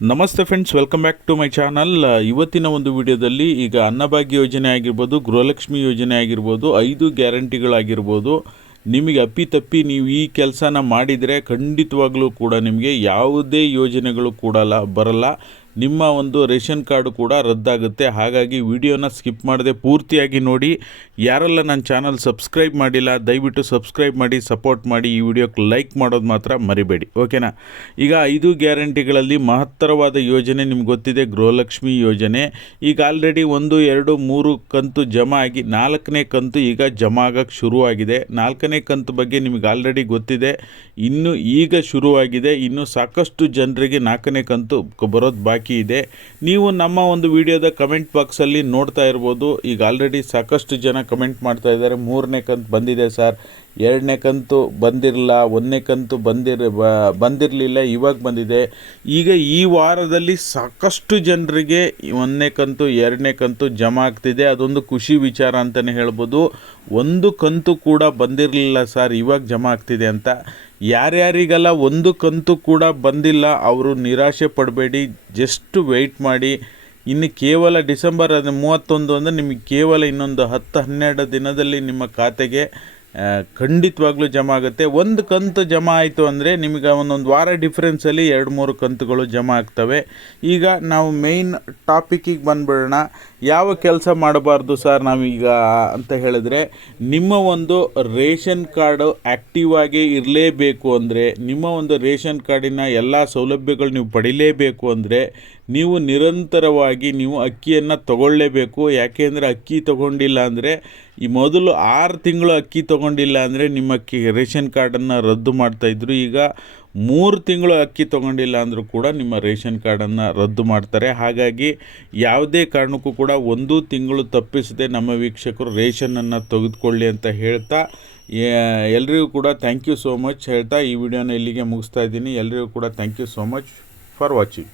ನಮಸ್ತೆ friends welcome back to my channel ಇವತ್ತಿನ ಒಂದು ವಿಡಿಯೋದಲ್ಲಿ ಈಗ ಅನ್ನಭಾಗ್ಯ ಯೋಜನೆ ಆಗಿರ್ಬೋದು, ಗೃಹಲಕ್ಷ್ಮಿ ಯೋಜನೆ ಆಗಿರ್ಬೋದು, ಐದು ಗ್ಯಾರಂಟಿಗಳಾಗಿರ್ಬೋದು, ನಿಮಗೆ ಅಪ್ಪಿತಪ್ಪಿ ನೀವು ಈ ಕೆಲಸನ ಮಾಡಿದರೆ ಖಂಡಿತವಾಗಲೂ ಕೂಡ ನಿಮಗೆ ಯಾವುದೇ ಯೋಜನೆಗಳು ಕೂಡಲ್ಲ ಬರಲ್ಲ. ನಿಮ್ಮ ಒಂದು ರೇಷನ್ ಕಾರ್ಡು ಕೂಡ ರದ್ದಾಗುತ್ತೆ. ಹಾಗಾಗಿ ವಿಡಿಯೋನ ಸ್ಕಿಪ್ ಮಾಡದೆ ಪೂರ್ತಿಯಾಗಿ ನೋಡಿ. ಯಾರೆಲ್ಲ ನನ್ನ ಚಾನಲ್ ಸಬ್ಸ್ಕ್ರೈಬ್ ಮಾಡಿಲ್ಲ, ದಯವಿಟ್ಟು ಸಬ್ಸ್ಕ್ರೈಬ್ ಮಾಡಿ, ಸಪೋರ್ಟ್ ಮಾಡಿ ಈ ವಿಡಿಯೋಕ್ಕೆ ಲೈಕ್ ಮಾಡೋದು ಮಾತ್ರ ಮರಿಬೇಡಿ. ಓಕೆನಾ? ಈಗ ಐದು ಗ್ಯಾರಂಟಿಗಳಲ್ಲಿ ಮಹತ್ತರವಾದ ಯೋಜನೆ ನಿಮ್ಗೆ ಗೊತ್ತಿದೆ, ಗೃಹಲಕ್ಷ್ಮಿ ಯೋಜನೆ. ಈಗ ಆಲ್ರೆಡಿ ಒಂದು, ಎರಡು, ಮೂರು ಕಂತು ಜಮಾ ಆಗಿ, ನಾಲ್ಕನೇ ಕಂತು ಈಗ ಜಮಾ ಆಗೋಕ್ಕೆ ಶುರುವಾಗಿದೆ. ನಾಲ್ಕನೇ ಕಂತು ಬಗ್ಗೆ ನಿಮಗೆ ಆಲ್ರೆಡಿ ಗೊತ್ತಿದೆ. ಇನ್ನು ಈಗ ಶುರುವಾಗಿದೆ. ಇನ್ನು ಸಾಕಷ್ಟು ಜನರಿಗೆ ನಾಲ್ಕನೇ ಕಂತು ಬರೋದು ಬಾಕಿ ಇದೆ. ನೀವು ನಮ್ಮ ಒಂದು ವಿಡಿಯೋದ ಕಮೆಂಟ್ ಬಾಕ್ಸಲ್ಲಿ ನೋಡ್ತಾ ಇರ್ಬೋದು. ಈಗ ಆಲ್ರೆಡಿ ಸಾಕಷ್ಟು ಜನ ಕಮೆಂಟ್ ಮಾಡ್ತಾ ಇದ್ದಾರೆ. ಮೂರನೇ ಕಂತು ಬಂದಿದೆ ಸರ್ ಎರಡನೇ ಕಂತು ಬಂದಿರಲ್ಲ ಒಂದನೇ ಕಂತು ಬಂದಿರ ಬಂದಿರಲಿಲ್ಲ. ಇವಾಗ ಬಂದಿದೆ. ಈಗ ಈ ವಾರದಲ್ಲಿ ಸಾಕಷ್ಟು ಜನರಿಗೆ ಒಂದನೇ ಕಂತು, ಎರಡನೇ ಕಂತು ಜಮಾ ಆಗ್ತಿದೆ. ಅದೊಂದು ಖುಷಿ ವಿಚಾರ ಅಂತಲೇ ಹೇಳ್ಬೋದು. ಒಂದು ಕಂತು ಕೂಡ ಬಂದಿರಲಿಲ್ಲ ಸರ್ ಇವಾಗ ಜಮಾ ಆಗ್ತಿದೆ ಅಂತ. ಯಾರ್ಯಾರಿಗೆಲ್ಲ ಒಂದು ಕಂತು ಕೂಡ ಬಂದಿಲ್ಲ, ಅವರು ನಿರಾಶೆ ಪಡಬೇಡಿ. ಜಸ್ಟ್ ವೆಯ್ಟ್ ಮಾಡಿ. ಇನ್ನು ಕೇವಲ ಡಿಸೆಂಬರ್ ಅದು ಮೂವತ್ತೊಂದು ಅಂದರೆ ನಿಮಗೆ ಕೇವಲ ಇನ್ನೊಂದು ಹತ್ತು ಹನ್ನೆರಡು ದಿನದಲ್ಲಿ ನಿಮ್ಮ ಖಾತೆಗೆ ಖಂಡಿತವಾಗ್ಲೂ ಜಮಾ ಆಗುತ್ತೆ. ಒಂದು ಕಂತು ಜಮಾ ಆಯಿತು ಅಂದರೆ ನಿಮಗೆ ಒಂದೊಂದು ವಾರ ಡಿಫ್ರೆನ್ಸಲ್ಲಿ ಎರಡು ಮೂರು ಕಂತುಗಳು ಜಮಾ ಆಗ್ತವೆ. ಈಗ ನಾವು ಮೇಯ್ನ್ ಟಾಪಿಕ್ಕಿಗೆ ಬಂದ್ಬಿಡೋಣ. ಯಾವ ಕೆಲಸ ಮಾಡಬಾರ್ದು ಸರ್ ನಾವೀಗ ಅಂತ ಹೇಳಿದ್ರೆ, ನಿಮ್ಮ ಒಂದು ರೇಷನ್ ಕಾರ್ಡು ಆ್ಯಕ್ಟಿವ್ ಆಗಿ ಇರಲೇಬೇಕು ಅಂದರೆ, ನಿಮ್ಮ ಒಂದು ರೇಷನ್ ಕಾರ್ಡಿನ ಎಲ್ಲ ಸೌಲಭ್ಯಗಳು ನೀವು ಪಡಿಲೇಬೇಕು ಅಂದರೆ, ನೀವು ನಿರಂತರವಾಗಿ ನೀವು ಅಕ್ಕಿಯನ್ನು ತಗೊಳ್ಳೇಬೇಕು. ಯಾಕೆಂದರೆ ಅಕ್ಕಿ ತಗೊಂಡಿಲ್ಲ ಅಂದರೆ, ಈ ಮೊದಲು ಆರು ತಿಂಗಳು ಅಕ್ಕಿ ತಗೊಂಡಿಲ್ಲ ಅಂದರೆ ನಿಮ್ಮ ಅಕ್ಕಿ ರೇಷನ್ ಕಾರ್ಡನ್ನು ರದ್ದು ಮಾಡ್ತಾಯಿದ್ರು ಈಗ ಮೂರು ತಿಂಗಳು ಅಕ್ಕಿ ತಗೊಂಡಿಲ್ಲ ಅಂದರೂ ಕೂಡ ನಿಮ್ಮ ರೇಷನ್ ಕಾರ್ಡನ್ನು ರದ್ದು ಮಾಡ್ತಾರೆ. ಹಾಗಾಗಿ ಯಾವುದೇ ಕಾರಣಕ್ಕೂ ಕೂಡ ಒಂದು ತಿಂಗಳು ತಪ್ಪಿಸದೆ ನಮ್ಮ ವೀಕ್ಷಕರು ರೇಷನನ್ನು ತೆಗೆದುಕೊಳ್ಳಿ ಅಂತ ಹೇಳ್ತಾ ಎಲ್ಲರಿಗೂ ಕೂಡ ಥ್ಯಾಂಕ್ ಯು ಸೋ ಮಚ್ ಹೇಳ್ತಾ ಈ ವಿಡಿಯೋನ ಇಲ್ಲಿಗೆ ಮುಗಿಸ್ತಾ ಇದ್ದೀನಿ. ಎಲ್ರಿಗೂ ಕೂಡ thank you so much for watching